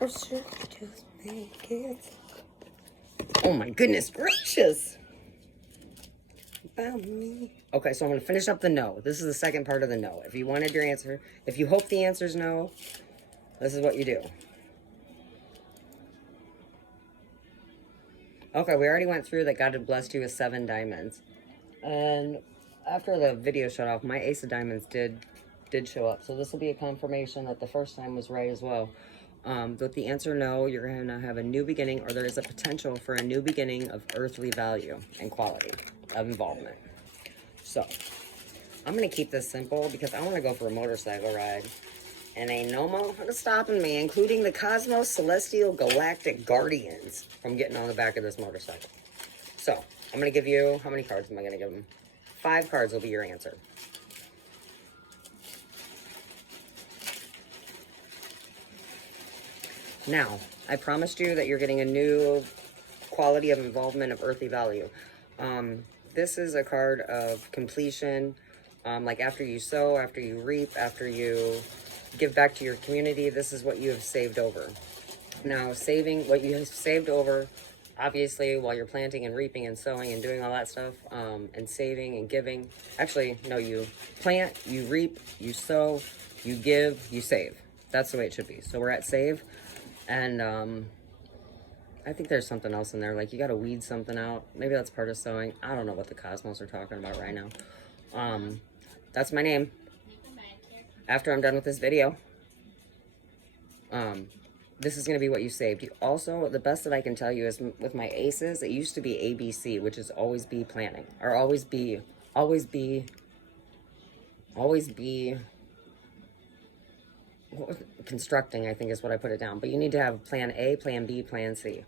Or should I just make it? Oh my goodness gracious. About me. Okay, so I'm going to finish up the no. This is the second part of the no. If you wanted your answer, if you hope the answer is no, this is what you do. Okay, we already went through that God had blessed you with 7 diamonds. And after the video shut off, my ace of diamonds did show up. So this will be a confirmation that the first time was right as well. With the answer no, you're going to have a new beginning, or there is a potential for a new beginning of earthly value and quality of involvement. So I'm going to keep this simple because I want to go for a motorcycle ride. And ain't no motherfucker stopping me, including the Cosmos Celestial Galactic Guardians, from getting on the back of this motorcycle. So, I'm going to give you, how many cards am I going to give them? 5 cards will be your answer. Now, I promised you that you're getting a new quality of involvement of earthly value. This is a card of completion, like after you sow, after you reap, after you give back to your community. This is what you have saved over. Now, saving what you have saved over, obviously, while you're planting and reaping and sowing and doing all that stuff, and saving and giving. Actually, no, you plant, you reap, you sow, you give, you save. That's the way it should be. So we're at save. And I think there's something else in there. Like, you got to weed something out. Maybe that's part of sowing. I don't know what the Cosmos are talking about right now. That's my name. After I'm done with this video, this is going to be what you saved. You also, the best that I can tell you is with my aces, it used to be ABC, which is always be planning, or always be constructing, I think is what I put it down. But you need to have plan A, plan B, plan C.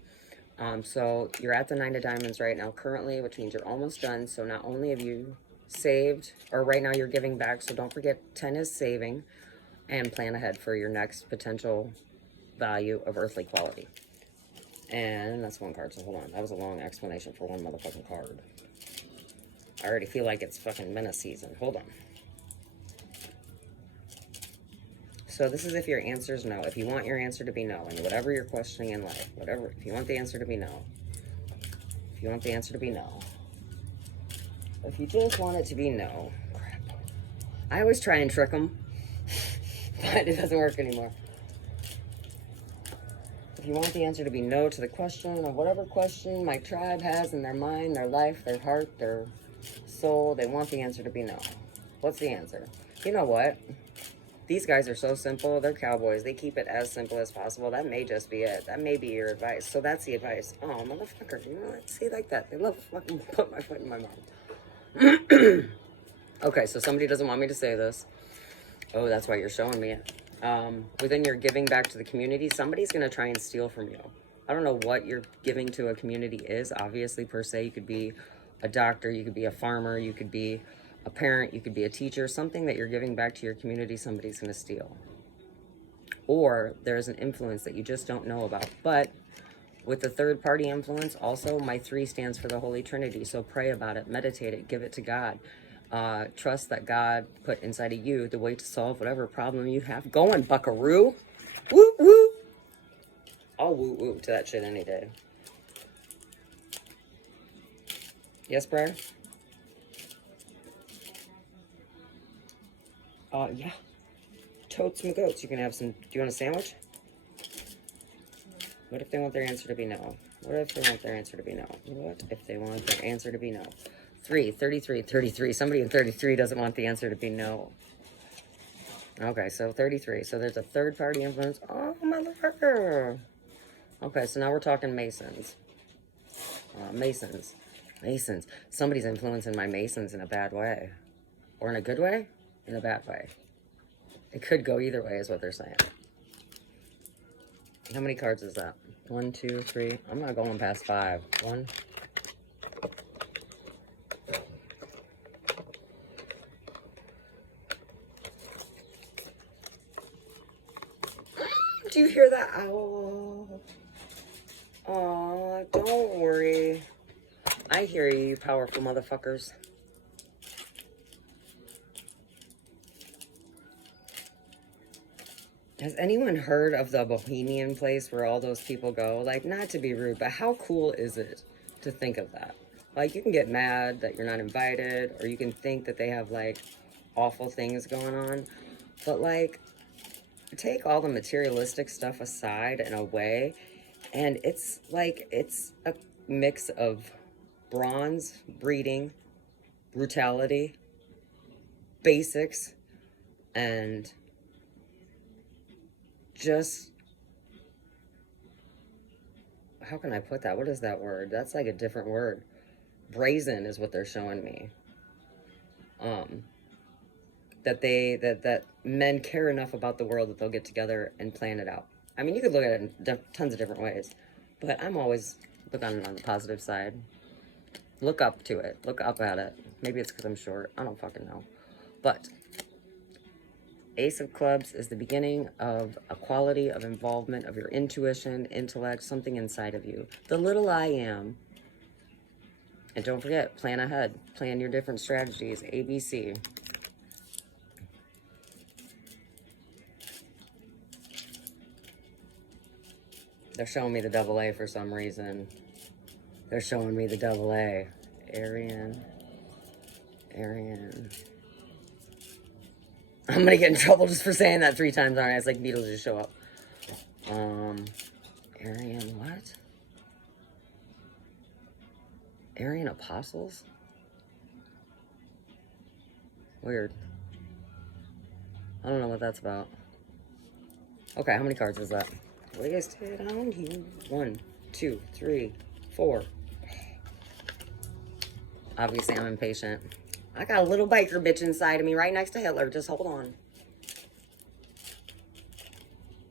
So you're at the 9 of diamonds right now currently, which means you're almost done. So not only have you saved, or right now you're giving back, so don't forget 10 is saving, and plan ahead for your next potential value of earthly quality. And that's 1 card, so hold on. That was a long explanation for 1 motherfucking card. I already feel like it's fucking menace season. Hold on. So this is if your answer is no. If you want your answer to be no, and whatever you're questioning in life, whatever, if you want the answer to be no. If you want the answer to be no. If you just want it to be no. Crap. I always try and trick them, but it doesn't work anymore. If you want the answer to be no to the question, or whatever question my tribe has in their mind, their life, their heart, their soul, they want the answer to be no. What's the answer? You know what? These guys are so simple. They're cowboys. They keep it as simple as possible. That may just be it. That may be your advice. So that's the advice. Oh, motherfucker. You know what? See, like that. They love fucking put my foot in my mouth. Okay, so somebody doesn't want me to say this. Oh, that's why you're showing me it. Within your giving back to the community, somebody's going to try and steal from you. I don't know what you're giving to a community is. Obviously, per se, you could be a doctor, you could be a farmer, you could be a parent, you could be a teacher. Something that you're giving back to your community, somebody's going to steal. Or there's an influence that you just don't know about. But with the third party influence, also, my 3 stands for the Holy Trinity. So pray about it, meditate it, give it to God. Trust that God put inside of you the way to solve whatever problem you have going, buckaroo. Woo, woo. I'll woo, woo to that shit any day. Yes, Briar? Yeah. Totes my goats. You can have some. Do you want a sandwich? What if they want their answer to be no? What if they want their answer to be no? What if they want their answer to be no? 3, 33, 33. Somebody in 33 doesn't want the answer to be no. Okay, so 33. So there's a third party influence. Oh, motherfucker. Okay, so now we're talking Masons. Masons. Somebody's influencing my Masons in a bad way. Or in a good way? In a bad way. It could go either way is what they're saying. How many cards is that? 1, 2, 3. I'm not going past 5. 1. Do you hear that owl? Aw, don't worry. I hear you, you powerful motherfuckers. Has anyone heard of the Bohemian place where all those people go? Like, not to be rude, but how cool is it to think of that? Like, you can get mad that you're not invited, or you can think that they have, like, awful things going on. But, like, take all the materialistic stuff aside and away, and it's, like, it's a mix of bronze, breeding, brutality, basics, and just, how can I put that? What is that word? That's like a different word. Brazen is what they're showing me. That men care enough about the world that they'll get together and plan it out. I mean, you could look at it in tons of different ways, but I'm always looking on the positive side. Look up to it. Look up at it. Maybe it's because I'm short. I don't fucking know. But Ace of Clubs is the beginning of a quality of involvement of your intuition, intellect, something inside of you. The little I am. And don't forget, plan ahead. Plan your different strategies. ABC. They're showing me the double A for some reason. They're showing me the double A. Arian. I'm gonna get in trouble just for saying that 3 times, aren't I? It's like Beatles just show up. Arian what? Arian Apostles? Weird. I don't know what that's about. Okay, how many cards is that? Wasted on you. 1, 2, 3, 4. Obviously, I'm impatient. I got a little biker bitch inside of me right next to Hitler. Just hold on.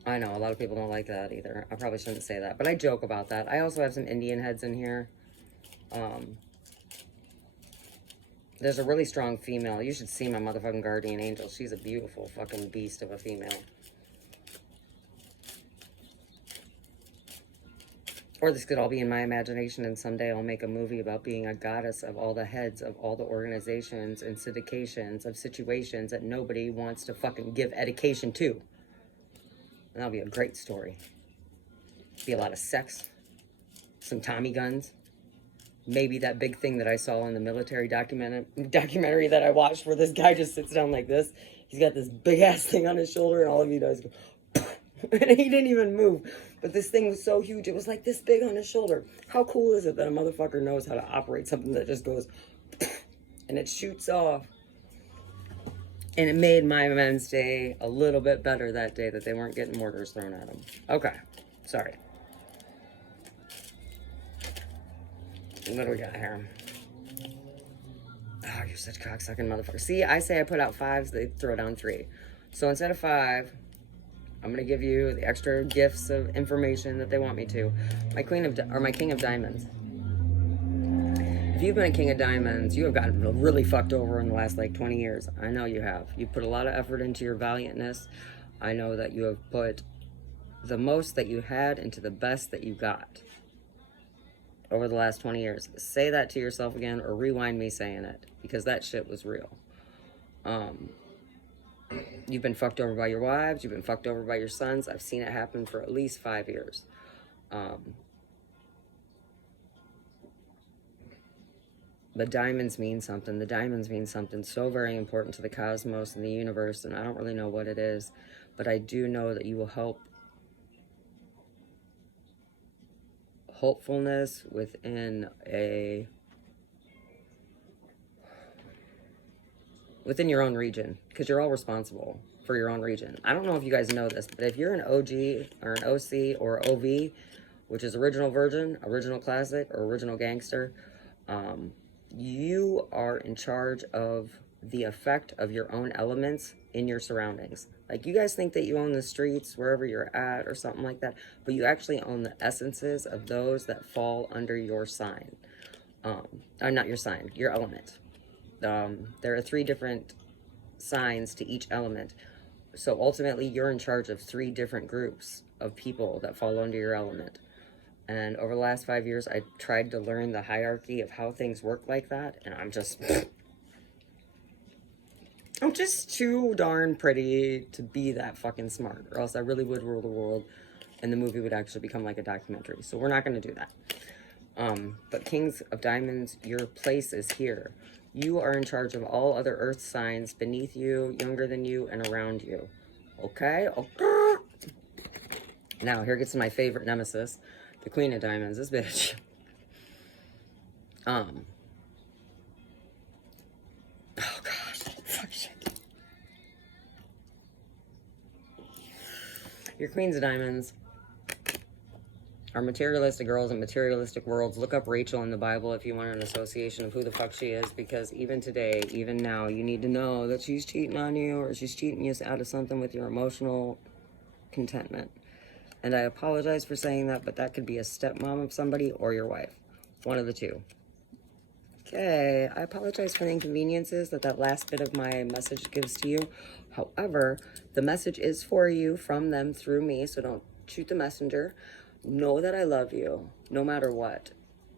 I know, a lot of people don't like that either. I probably shouldn't say that, but I joke about that. I also have some Indian heads in here. There's a really strong female. You should see my motherfucking guardian angel. She's a beautiful fucking beast of a female. Or this could all be in my imagination, and someday I'll make a movie about being a goddess of all the heads of all the organizations and syndications of situations that nobody wants to fucking give education to. And that'll be a great story. Be a lot of sex, some Tommy guns, maybe that big thing that I saw in the military documentary that I watched where this guy just sits down like this. He's got this big ass thing on his shoulder, and all of you guys go, and he didn't even move. But this thing was so huge, it was like this big on his shoulder. How cool is it that a motherfucker knows how to operate something that just goes and it shoots off? And it made my men's day a little bit better that day that they weren't getting mortars thrown at them. Okay, sorry. What do we got here? Oh, you're such cocksucking motherfucker. See, I say I put out 5s, they throw down 3. So instead of 5, I'm gonna give you the extra gifts of information that they want me to. My King of Diamonds. If you've been a King of Diamonds, you have gotten really fucked over in the last like 20 years. I know you have. You put a lot of effort into your valiantness. I know that you have put the most that you had into the best that you got over the last 20 years. Say that to yourself again, or rewind me saying it, because that shit was real. You've been fucked over by your wives. You've been fucked over by your sons. I've seen it happen for at least 5 years. But diamonds mean something. The diamonds mean something so very important to the cosmos and the universe, and I don't really know what it is, but I do know that you will help hopefulness within your own region, because you're all responsible for your own region. I don't know if you guys know this, but if you're an OG or an OC or OV, which is original virgin, original classic, or original gangster, you are in charge of the effect of your own elements in your surroundings. Like, you guys think that you own the streets wherever you're at or something like that, but you actually own the essences of those that fall under your sign. Not your sign, your element. There are 3 different signs to each element. So ultimately, you're in charge of 3 different groups of people that fall under your element. And over the last 5 years, I tried to learn the hierarchy of how things work like that. And I'm just, I'm just too darn pretty to be that fucking smart, or else I really would rule the world and the movie would actually become like a documentary. So we're not going to do that. But Kings of Diamonds, your place is here. You are in charge of all other earth signs beneath you, younger than you, and around you. Okay? Okay. Now, here gets my favorite nemesis, the Queen of Diamonds, this bitch. Oh gosh, fuck shit. Your Queens of Diamonds are materialistic girls in materialistic worlds. Look up Rachel in the Bible if you want an association of who the fuck she is, because even today, even now, you need to know that she's cheating on you, or she's cheating you out of something with your emotional contentment. And I apologize for saying that, but that could be a stepmom of somebody or your wife. One of the two. Okay, I apologize for the inconveniences that last bit of my message gives to you. However, the message is for you from them through me, so don't shoot the messenger. Know that I love you, no matter what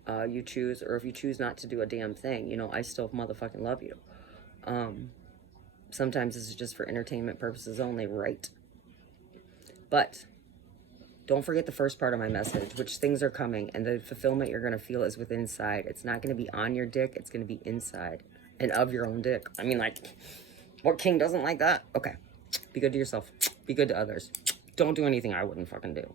you choose, or if you choose not to do a damn thing, you know, I still motherfucking love you. Sometimes this is just for entertainment purposes only, right? But don't forget the first part of my message, which things are coming, and the fulfillment you're going to feel is within inside. It's not going to be on your dick. It's going to be inside and of your own dick. I mean, like, what king doesn't like that? Okay. Be good to yourself. Be good to others. Don't do anything I wouldn't fucking do.